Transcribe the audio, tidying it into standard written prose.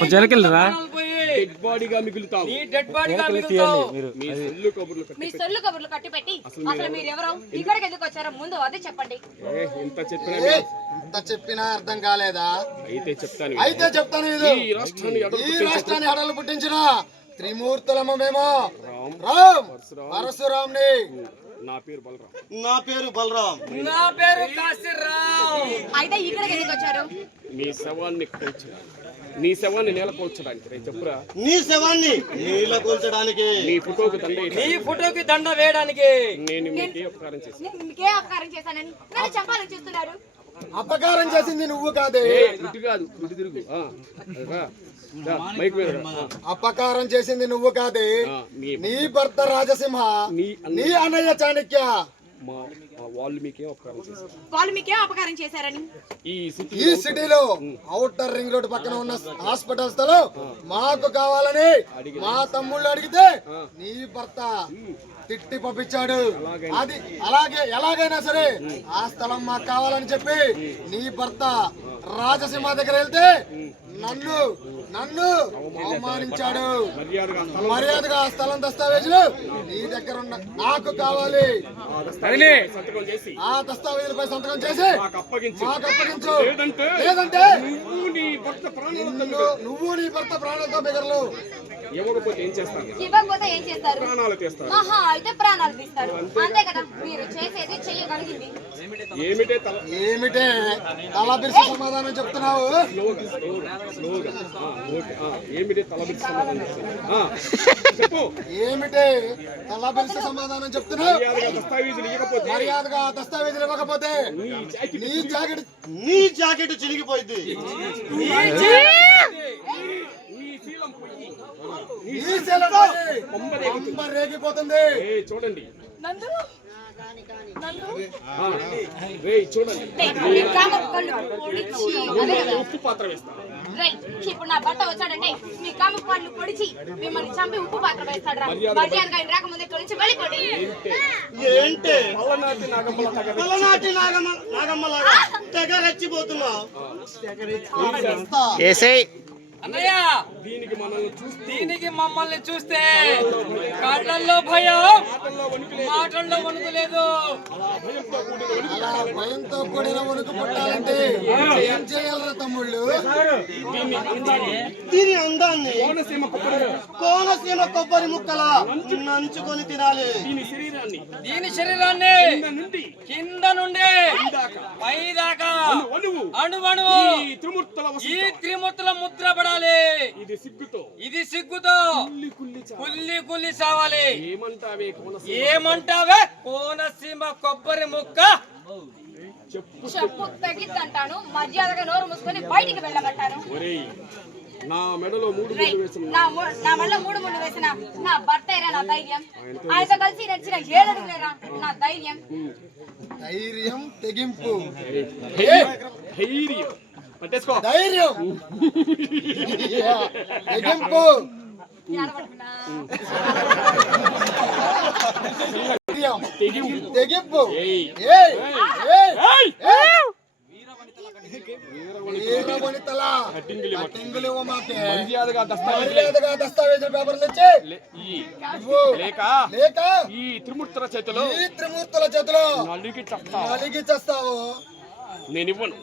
కొంచెం వెనకెళ్ళరా. డెడ్ బాడీగా మిగులుతావు. మీ సొల్లు కబుర్లు కట్టి పెట్టి అసలు మీరు ఎవరో ఇక్కడికి ఎందుకు వచ్చారో ముందు అదే చెప్పండి. ఎంత చెప్పినా అర్థం కాలేదా? అయితే చెప్తాను. ఈ రాష్ట్రాన్ని హడలు పుట్టించిన త్రిమూర్తులము మేము. రామ్ పరశురామ్ని. నా పేరు బలరాం. నా పేరు బలరాం. నా పేరు కాశీరాం. అయితే ఇక్కడికి ఎందుకు వచ్చారు? నీ శవాన్ని నేల కూల్చడానికి. చెప్పురా. నీ శవాన్ని నీళ్ళ కూల్చడానికి. నీ ఫోటోకి దండ వేయడానికి. నేను మీకే అపకారం చేశాను. మీకే అపకారం చేశానని నన్ను చంపాలని చూస్తున్నారు. అపకారం చేసింది నువ్వు కాదే. అపకారం చేసింది నువ్వు కాదే. నీ భర్త రాజసింహ, నీ అన్నయ్య చాణక్య. వాళ్ళు మీకేం అపకారం చేశారని ఈ సిటీలో ఔటర్ రింగ్ రోడ్ పక్కన ఉన్న హాస్పిటల్స్ లో మాకు కావాలని మా తమ్ముళ్ళు అడిగితే నీ భర్త తిట్టి పంపించాడు. అది అలాగే ఎలాగైనా సరే ఆ స్థలం మాకు కావాలని చెప్పి నీ భర్త రాజసింహ దగ్గర వెళ్తే నన్ను అవమానించాడు. మర్యాదగా ఆ స్థలం దస్తావేజులు నీ దగ్గర ఉన్న నాకు కావాలి. ఆ దస్తావేజులపై సంతకం చేసి మాకు అప్పగించు. లేదంటే నువ్వు నీ భర్త ప్రాణాలతో బిగరలు. ఇవ్వకపోతే ఏం చేస్తారు? మహా అయితే ప్రాణాలు తీస్తారు. అంతే కదా మీరు చేసేది చెయ్యగలిగింది. ఏమిటే తల బిరిసి సమాధానం చెప్తున్నావు? ఏమిటే తల బిరిసి సమాధానం చెప్తున్నావు? మర్యాదగా దస్తావేజులు ఇవ్వకపోతే నీ జాకెట్ చిరిగిపోయింది. రేగిపోతుంది. చూడండి ఉప్పు పాత్ర వేస్తాను. ఇప్పుడు నా భర్త వచ్చాడంటే మీ కాము పళ్ళు పొడిచి మిమ్మల్ని చంపి ఉప్పు పాత్ర వేస్తాడు. మర్యాదగా రాకముందే ఇక్కడ నుంచి వెళ్ళిపోండి. ఏంటి పల్లనాటి నాగమ్మలాగా తెగ రెచ్చిపోతున్నావు? అన్నయ్య దీనికి మమ్మల్ని చూస్తే కళ్ళల్లో భయం, మాటల్లో వణుకు లేదు. భయంతో కూడిన వణుకు పుట్టాలంటే ఏం చేయాలరా తమ్ముళ్ళు? దీని అందాన్ని కోనసీమ కొబ్బరి ముక్కల నంచుకొని తినాలి. దీని శరీరాన్ని కింద నుండి పైదాకా అణువణువు ఈ త్రిమూర్తుల ముద్ర పడాలి. ఇది సిగ్గుతో కుల్లి కుల్లి సావాలి. ఏమంటావే కోనసీమ కొబ్బరి ముక్క? చెప్పు తగిలిద్దంటాను. మర్యాదగా నోరు మూసుకొని బయటికి వెళ్ళమంటాను. నా మెడలో మూడు ముళ్ళు వేసిన నా భర్త నా ధైర్యం. ఆయనతో కలిసి నడిచిన 7 అడుగులేరా నా ధైర్యం. ధైర్యం తెగింపు తెగింపు మర్యాదగా దస్తావేజుల పేపర్లు ఇచ్చి లేక ఈ త్రిమూర్తుల చేతిలో నలిగి చేస్తావు. నేను ఇవ్వను.